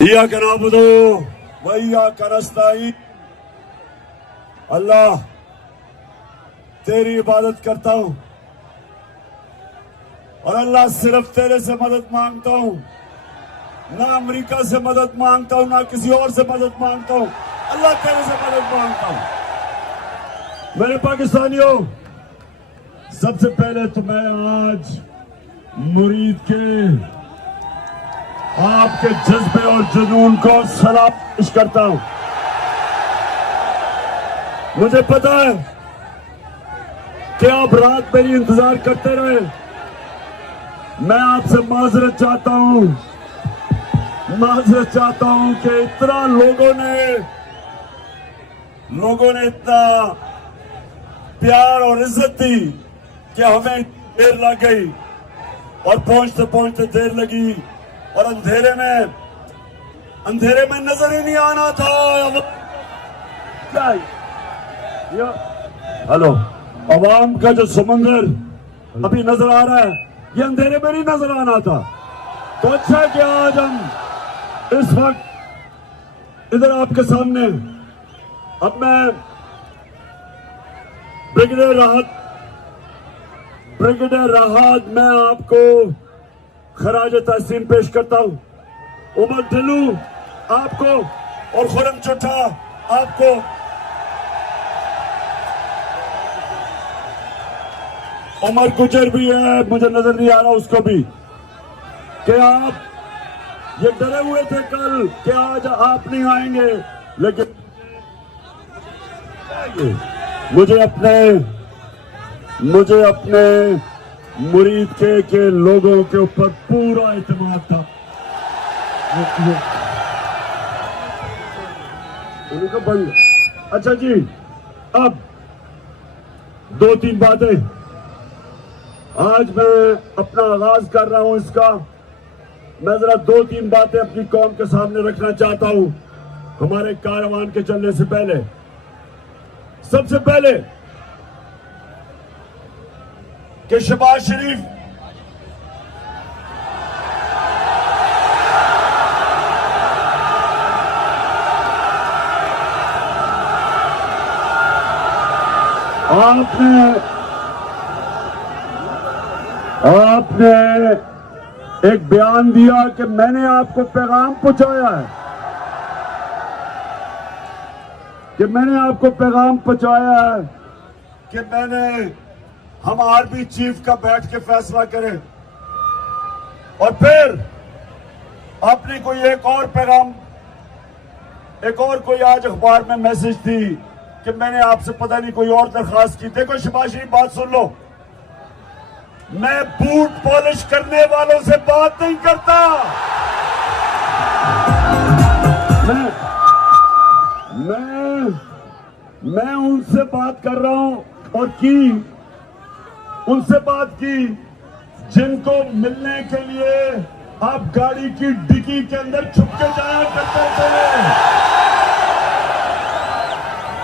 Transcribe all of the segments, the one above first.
इय्याका नअबुदु व इय्याका नस्तईन। अल्लाह तेरी इबादत करता हूं और अल्लाह सिर्फ तेरे से मदद मांगता हूं, ना अमेरिका से मदद मांगता हूं, ना किसी और से मदद मांगता हूं। अल्लाह तेरे से मदद मांगता हूं। मेरे पाकिस्तानियों, सबसे पहले तो मैं आज मुरीद के आपके जज्बे और जुनून को सलाम पेश करता हूं। मुझे पता है कि आप रात मेरी इंतजार करते रहे। मैं आपसे माजरत चाहता हूं कि इतना लोगों ने इतना प्यार और इज्जत दी कि हमें देर लग गई और पहुंचते पहुंचते देर लगी और अंधेरे में नजर ही नहीं आना था। हेलो, अवाम का जो समंदर अभी नजर आ रहा है, ये अंधेरे में नहीं नजर आना था। तो अच्छा कि आज हम इस वक्त इधर आपके सामने, अब मैं ब्रिगेडियर राहत मैं आपको खराज तहसीन पेश करता हूं। उमर ढिल्लू आपको और खुरम चुट्टा आपको। उमर गुजर भी है, मुझे नजर नहीं आ रहा उसको भी, कि आप ये डरे हुए थे कल कि आज आप नहीं आएंगे, लेकिन मुझे अपने मुरीद के लोगों के ऊपर पूरा इत्मीनान था। उनको बंद। अच्छा जी, अब 2-3 बातें आज मैं अपना आगाज कर रहा हूं इसका। मैं जरा 2-3 बातें अपनी कौम के सामने रखना चाहता हूं हमारे कारवान के चलने से पहले। सबसे पहले कि शहबाज शरीफ आपने एक बयान दिया कि मैंने आपको पैगाम पहुंचाया है, कि हम आर्मी चीफ का बैठ के फैसला करें। और फिर आपने कोई एक और कोई आज अखबार में मैसेज दी कि मैंने आपसे पता नहीं कोई और दरखास्त की। देखो शहबाज शरीफ, बात सुन लो, मैं बूट पॉलिश करने वालों से बात नहीं करता। मैं उनसे बात कर रहा हूं और उनसे बात की जिनको मिलने के लिए आप गाड़ी की डिक्की के अंदर छुप के जाया करते थे।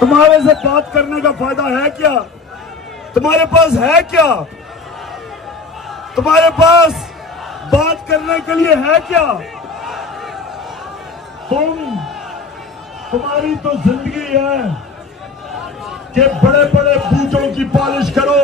तुम्हारे से बात करने का फायदा है क्या? तुम्हारे पास है क्या? तुम्हारे पास बात करने के लिए है क्या? तुम्हारी तो जिंदगी है कि बड़े बड़े बूटों की पॉलिश करो।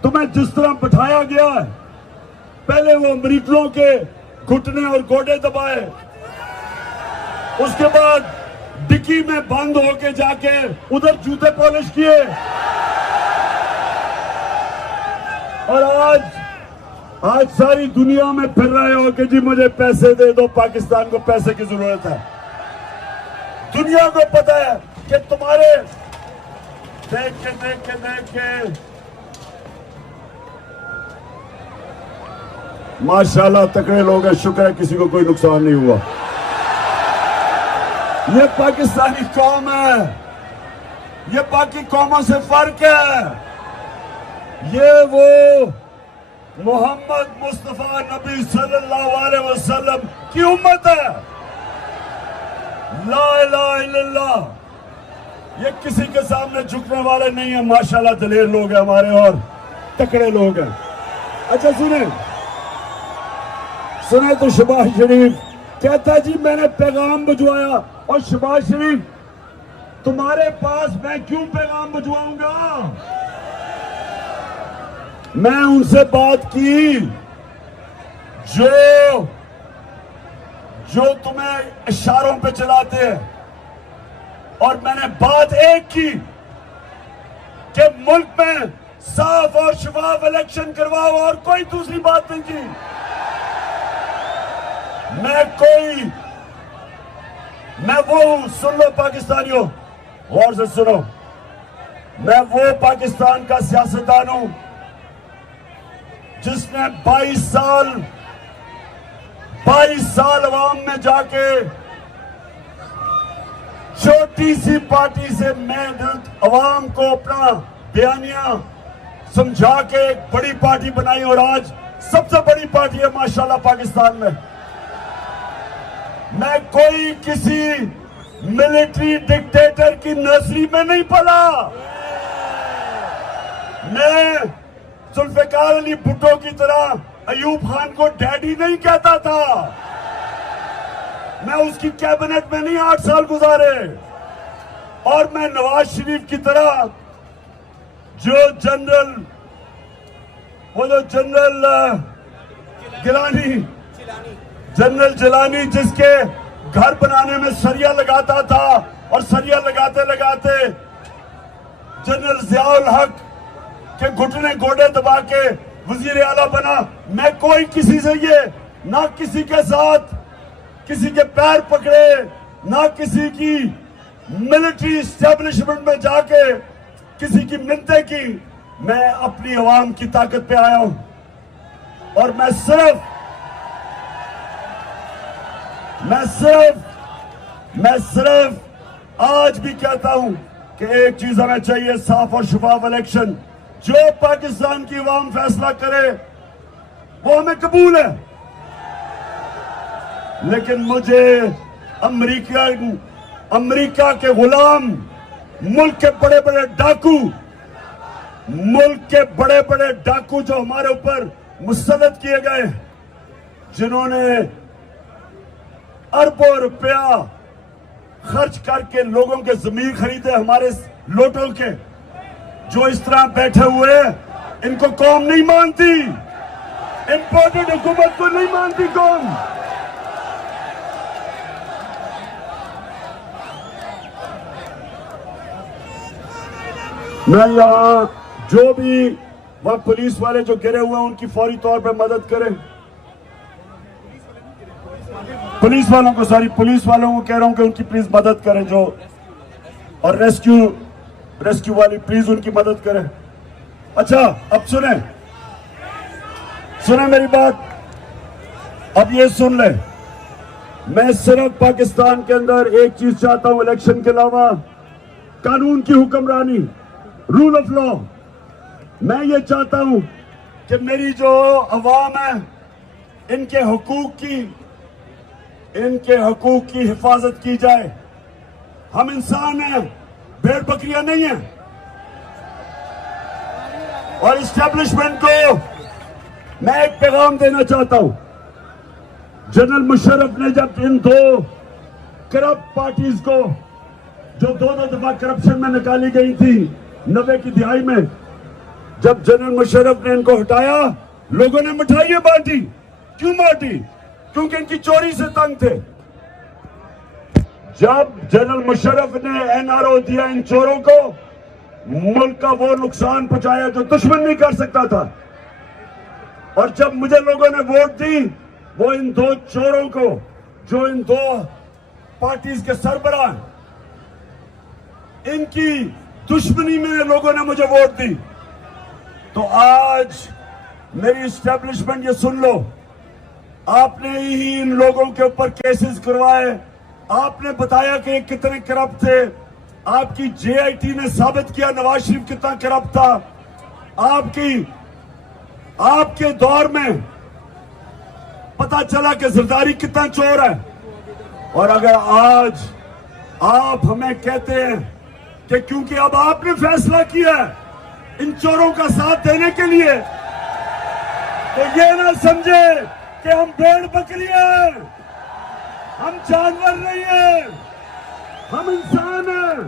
तुम्हें जिस तरह बैठाया गया है, पहले वो अमरीकनों के घुटने और गोडे दबाए, उसके बाद डिक्की में बंद होके जाके उधर जूते पॉलिश किए, और आज सारी दुनिया में फिर रहे हो कि जी मुझे पैसे दे दो, पाकिस्तान को पैसे की जरूरत है। दुनिया को पता है कि तुम्हारे देख के माशाल्लाह तकड़े लोग हैं, शुक्र है किसी को कोई नुकसान नहीं हुआ। ये पाकिस्तानी कौम है, ये बाकी कौमों से फर्क है। ये वो मोहम्मद मुस्तफा नबी सल्लल्लाहु अलैहि वसल्लम की उम्मत है। ला इलाहा इल्लल्लाह। ये किसी के सामने झुकने वाले नहीं है। माशाल्लाह दलेर लोग हैं हमारे और तकड़े लोग हैं। अच्छा सुने, सुने तो शहबाज शरीफ कहता जी मैंने पैगाम भिजवाया, और शहबाज शरीफ तुम्हारे पास मैं क्यों पैगाम भिजवाऊंगा? मैं उनसे बात की जो तुम्हें इशारों पे चलाते हैं, और मैंने बात एक की कि मुल्क में साफ और शफाफ इलेक्शन करवाओ, और कोई दूसरी बात नहीं की। मैं वो सुन लो पाकिस्तानियों, गौर से सुनो, मैं वो पाकिस्तान का सियासतदान हूं जिसने 22 साल अवाम में जाके छोटी सी पार्टी से मैं अवाम को अपना बयानिया समझा के एक बड़ी पार्टी बनाई, और आज सबसे बड़ी पार्टी है माशाल्लाह पाकिस्तान में। मैं कोई किसी मिलिट्री डिक्टेटर की नर्सरी में नहीं पला। मैं जुल्फिकार अली भुट्टो की तरह अयूब खान को डैडी नहीं कहता था। मैं उसकी कैबिनेट में नहीं 8 साल गुजारे, और मैं नवाज शरीफ की तरह जो जनरल जिलानी जिसके घर बनाने में सरिया लगाता था, और सरिया लगाते लगाते जनरल जियाउल हक के घुटने गोडे दबा के वजीर आला बना। मैं कोई किसी से ये ना किसी के साथ किसी के पैर पकड़े, ना किसी की मिलिट्री एस्टेब्लिशमेंट में जाके किसी की मिन्नतें की। मैं अपनी आवाम की ताकत पे आया हूं, और मैं सिर्फ आज भी कहता हूं कि एक चीज हमें चाहिए, साफ और शफाफ इलेक्शन। जो पाकिस्तान की आवाम फैसला करे वो हमें कबूल है, लेकिन मुझे अमेरिका के गुलाम, मुल्क के बड़े बड़े डाकू जो हमारे ऊपर मुसल्लत किए गए, जिन्होंने अरबों रुपया खर्च करके लोगों के जमीन खरीदे, हमारे लोटों के, जो इस तरह बैठे हुए, इनको कौम नहीं मानती, इंपोर्टेड हुकूमत को नहीं मानती कौम। मैं यहां जो भी वह पुलिस वाले जो गिरे हुए हैं उनकी फौरी तौर पर मदद करें। पुलिस वालों को कह रहा हूं कि उनकी प्लीज मदद करें, जो और रेस्क्यू वाली प्लीज उनकी मदद करें। अच्छा, अब सुने मेरी बात, अब ये सुन ले। मैं सिर्फ पाकिस्तान के अंदर एक चीज चाहता हूं इलेक्शन के अलावा, कानून की हुक्मरानी, रूल ऑफ लॉ। मैं ये चाहता हूं कि मेरी जो अवाम है इनके हकूक की हिफाजत की जाए। हम इंसान हैं, भेड़ बकरियां नहीं हैं। और इस्टेब्लिशमेंट को मैं एक पैगाम देना चाहता हूं। जनरल मुशर्रफ ने जब इन दो करप्ट पार्टीज को, जो दो दफा करप्शन में निकाली गई थी 90 की दिहाई में, जब जनरल मुशर्रफ ने इनको हटाया, लोगों ने मिठाइयां बांटी। क्यों बांटी? क्योंकि इनकी चोरी से तंग थे। जब जनरल मुशर्रफ ने एनआरओ दिया इन चोरों को, मुल्क का वो नुकसान पहुंचाया जो दुश्मन नहीं कर सकता था। और जब मुझे लोगों ने वोट दी, वो इन दो चोरों को, जो इन दो पार्टीज के सरबराह, इनकी दुश्मनी में लोगों ने मुझे वोट दी। तो आज मेरी इस्टेब्लिशमेंट, ये सुन लो, आपने ही इन लोगों के ऊपर केसेस करवाए, आपने बताया कि ये कितने करप्ट थे। आपकी जेआईटी ने साबित किया नवाज शरीफ कितना करप्ट था। आपके दौर में पता चला कि जरदारी कितना चोर है। और अगर आज आप हमें कहते हैं कि क्योंकि अब आपने फैसला किया इन चोरों का साथ देने के लिए, तो ये ना समझे कि हम भेड़ बकरी हैं, हम जानवर नहीं हैं, हम इंसान हैं।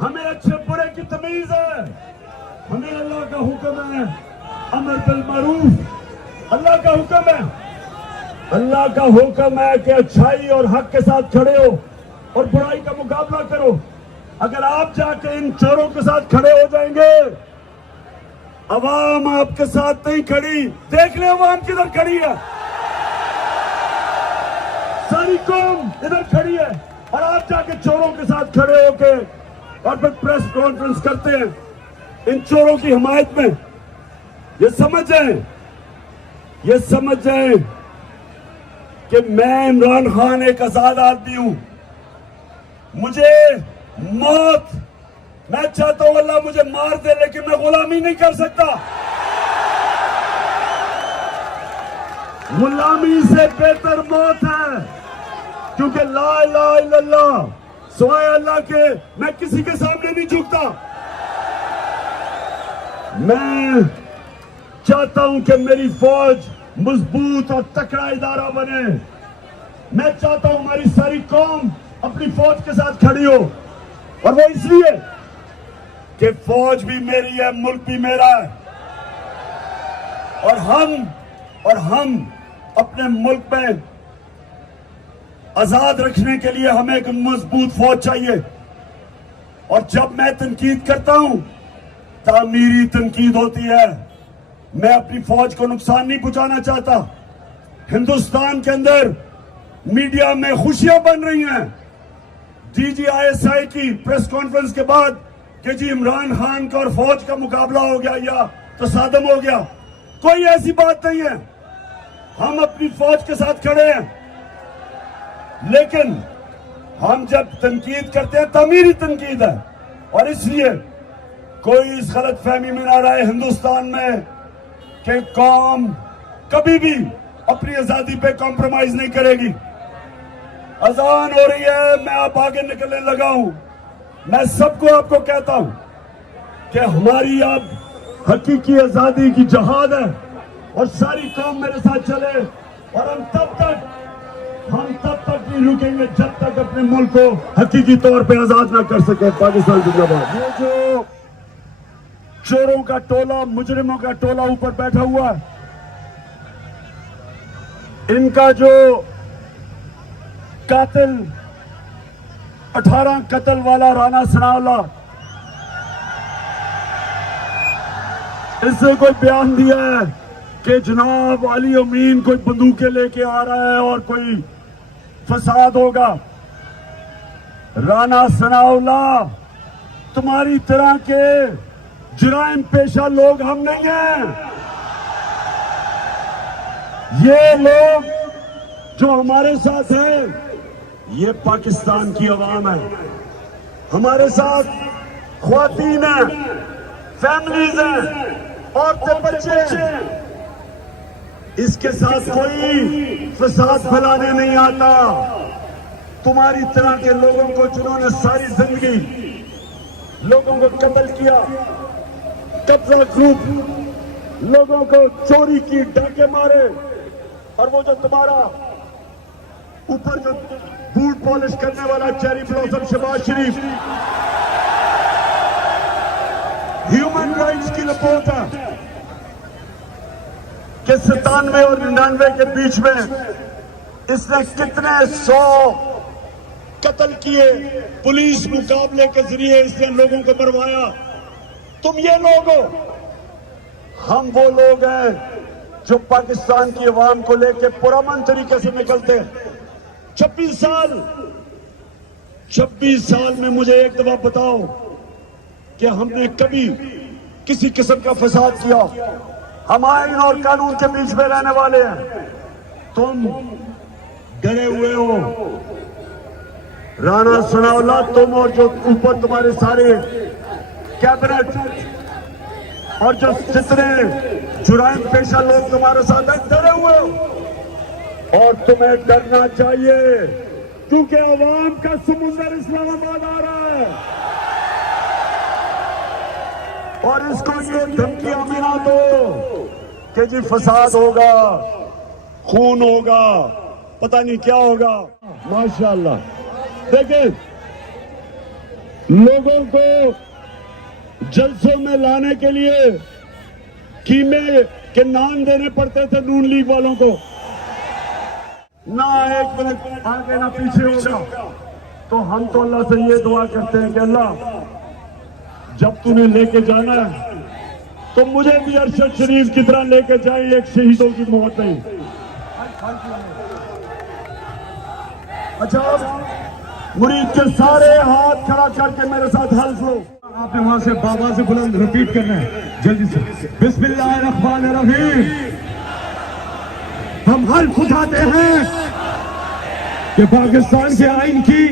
हमें अच्छे बुरे की तमीज है। हमें अल्लाह का हुक्म है अमर बिल मारूफ। अल्लाह का हुक्म है, अल्लाह का हुक्म है कि अच्छाई और हक के साथ खड़े हो और बुराई का मुकाबला करो। अगर आप जाके इन चोरों के साथ खड़े हो जाएंगे, अवाम आपके साथ नहीं खड़ी। देख ले अवाम किधर खड़ी है, सारी कौम इधर खड़ी है, और आप जाके चोरों के साथ खड़े होके और फिर प्रेस कॉन्फ्रेंस करते हैं इन चोरों की हिमायत में। ये समझ जाए कि मैं इमरान खान एक आजाद आदमी हूं। मुझे मौत, मैं चाहता हूं अल्लाह मुझे मार दे, लेकिन मैं गुलामी नहीं कर सकता। गुलामी से बेहतर मौत है, क्योंकि ला इलाहा इल्लल्लाह, सिवाय अल्लाह के मैं किसी के सामने नहीं झुकता। मैं चाहता हूं कि मेरी फौज मजबूत और तकड़ा इदारा बने। मैं चाहता हूं हमारी सारी कौम अपनी फौज के साथ खड़ी हो, और वो इसलिए कि फौज भी मेरी है, मुल्क भी मेरा है, और हम अपने मुल्क में आजाद रखने के लिए हमें एक मजबूत फौज चाहिए। और जब मैं तनकीद करता हूं, तामीरी तनकीद होती है। मैं अपनी फौज को नुकसान नहीं पहुंचाना चाहता। हिंदुस्तान के अंदर मीडिया में खुशियां बन रही हैं DGISI की प्रेस कॉन्फ्रेंस के बाद कि जी इमरान खान का और फौज का मुकाबला हो गया या तसादम हो गया। कोई ऐसी बात नहीं है, हम अपनी फौज के साथ खड़े हैं। लेकिन हम जब तनकीद करते हैं, तामीरी तनकीद है, और इसलिए कोई इस गलत फहमी में ना रहे हिंदुस्तान में कि कौम कभी भी अपनी आजादी पे कॉम्प्रोमाइज नहीं करेगी। अजान हो रही है, मैं आप आगे निकलने लगा हूं। मैं सबको आपको कहता हूं कि हमारी अब हकीकी आजादी की जहाद है, और सारी कौम मेरे साथ चले, और हम तब तक नहीं रुकेंगे जब तक अपने मुल्क को हकीकी तौर पे आजाद ना कर सके। पाकिस्तान जिंदाबाद। ये जो चोरों का टोला, मुजरिमों का टोला ऊपर बैठा हुआ है, इनका जो कातिल 18 कत्ल वाला राना सनाउल्लाह, इससे कोई बयान दिया है कि जनाब अली अमीन कोई बंदूकें लेके आ रहा है और कोई फसाद होगा। राना सनाउल्लाह, तुम्हारी तरह के जुराइम पेशा लोग हम नहीं हैं। ये लोग जो हमारे साथ हैं, ये पाकिस्तान की अवाम है। हमारे साथ ख्वातीन हैं, फैमिलीज हैं, औरतें, बच्चे। इसके साथ कोई फसाद फैलाने नहीं आता। तुम्हारी तरह के लोगों को जिन्होंने सारी जिंदगी लोगों को कत्ल किया, कब्जा ग्रुप, लोगों को चोरी की, डाके मारे, और वो जो तुम्हारा ऊपर जो बूट पॉलिश करने वाला चेरी ब्लॉसम शहबाज शरीफ, ह्यूमन राइट्स की रिपोर्ट है कि 97 और 99 के बीच में इसने कितने 100 कत्ल किए, पुलिस मुकाबले के जरिए इसने लोगों को मरवाया। तुम ये लोग हो, हम वो लोग हैं जो पाकिस्तान की अवाम को लेकर पुरअमन तरीके से निकलते हैं। 26 साल में मुझे एक दफा बताओ कि हमने कभी किसी किस्म का फसाद किया। हम आईन और कानून के बीच में रहने वाले हैं। तुम डरे हुए हो। राना सनाउल्लाह, तुम और जो ऊपर तुम्हारे सारे कैबिनेट और जो जितने जुराइम पेशा लोग तुम्हारे साथ हैं, डरे हुए हो। और तुम्हें डरना चाहिए, क्योंकि अवाम का समुंदर इस्लामाबाद आ रहा है। और इसको ये धमकियां भी ना दो कि जी फसाद होगा, खून होगा, पता नहीं क्या होगा। माशाल्लाह देखिए, लोगों को जलसों में लाने के लिए कीमे के नान देने पड़ते थे नून लीग वालों को, ना एक मिनट आगे ना पीछे होगा। तो हम तो अल्लाह से ये दुआ करते हैं कि अल्लाह जब तूने लेके जाना है तो मुझे भी अरशद शरीफ की तरह लेके जाए एक शहीदों की मौत नहीं। अच्छा, मुरीद के सारे हाथ खड़ा करके मेरे साथ हल्फ लो। आपने वहां से बाबा से बुलंद रिपीट करना है जल्दी से। बिस्मिल्लाहिर्रहमानिर्रहीम। हम हल्फ उठाते हैं कि पाकिस्तान के आइन की